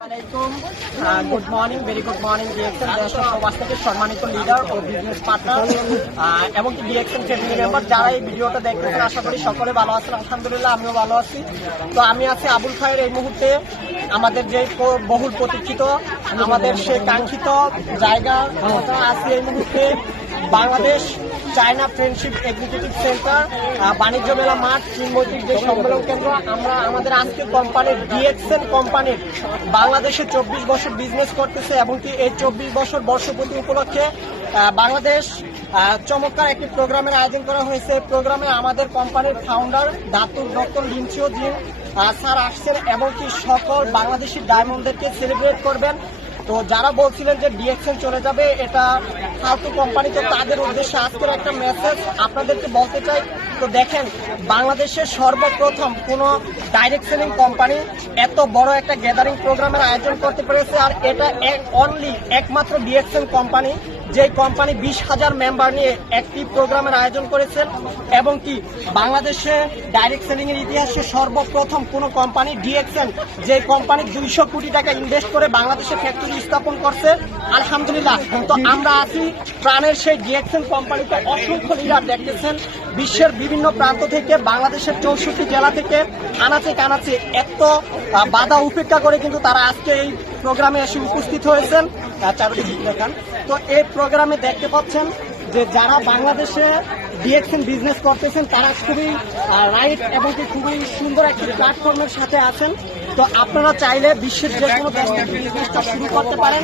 Good morning, very good morning DXN দেশের সমাজ থেকে সম্মানিত লিডার ও বিজনেস পার্টনার এবং কি ডিএক্সএন ফ্যামিলি মেম্বার যারা এই ভিডিওটা দেখতেছেন, আশা করি সকলে ভালো আছেন। আলহামদুলিল্লাহ আমিও ভালো আছি। তো আমি আছি আবুল খায়ের এই মুহূর্তে আমাদের যে বহুল প্রতীক্ষিত আমাদের সে কাঙ্ক্ষিত জায়গা আছে এই মুহূর্তে Bangladesh China friendship executive centre বাণিজ্য মেলা মাঠ চিনমৈত্রীর যে সম্মেলন কেন্দ্র। আমরা আমাদের আজকে কোম্পানির ডিএক্সএন কোম্পানির বাংলাদেশে 24 বছর বিজনেস করতেছে এবং কি এই 24 বছর বর্ষপূর্তি উপলক্ষে বাংলাদেশ চমৎকার একটি প্রোগ্রামের আয়োজন করা হয়েছে। প্রোগ্রামে আমাদের কোম্পানির ফাউন্ডার ধাতুর ডক্টর লিনচিও জিন স্যার আসছেন এবং কি সকল বাংলাদেশি ডায়মন্ডদেরকে সেলিব্রেট করবেন। তো যারা বলছিলেন যে ডিএক্সএন চলে যাবে এটা ফালতু কোম্পানি, তো তাদের উদ্দেশ্যে আজকের একটা মেসেজ আপনাদেরকে বলতে চাই। তো দেখেন, বাংলাদেশের সর্বপ্রথম কোনো ডাইরেক্ট সেলিং কোম্পানি এত বড় একটা গ্যাদারিং প্রোগ্রামের আয়োজন করতে পেরেছে, আর এটা অনলি একমাত্র ডিএক্সএন কোম্পানি যে কোম্পানি 20,000 মেম্বার নিয়ে একটি প্রোগ্রামের আয়োজন করেছেন এবং কি বাংলাদেশে ডাইরেক্ট সেলিং এর ইতিহাসে সর্বপ্রথম কোন কোম্পানি ডিএক্সএন যে কোম্পানি 200 কোটি টাকা ইনভেস্ট করে বাংলাদেশে ফ্যাক্টরি স্থাপন করছে। আলহামদুলিল্লাহ। তো আমরা আছি প্রাণের সেই ডিএক্সএন কোম্পানিতে। অসংখ্য লিডার দেখতেছেন বিশ্বের বিভিন্ন প্রান্ত থেকে, বাংলাদেশের 64 জেলা থেকে আনাচে কানাচে এত বাধা উপেক্ষা করে কিন্তু তারা আজকে এই প্রোগ্রামে এসে উপস্থিত হয়েছেন। চারদিকে দেখান। তো এই প্রোগ্রামে দেখতে পাচ্ছেন যে যারা বাংলাদেশে ডিএক্সএন বিজনেস করতেছেন তারা খুবই রাইট এবং খুবই সুন্দর একটি প্ল্যাটফর্মের সাথে আছেন। তো আপনারা চাইলে বিশ্বের যে কোনো দেশ থেকে বিজনেসটা শুরু করতে পারেন।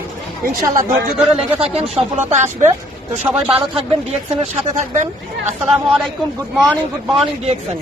ইনশাল্লাহ ধৈর্য ধরে লেগে থাকেন, সফলতা আসবে। তো সবাই ভালো থাকবেন, ডিএক্সএন এর সাথে থাকবেন। আসসালামু আলাইকুম, গুড মর্নিং ডিএক্সএন।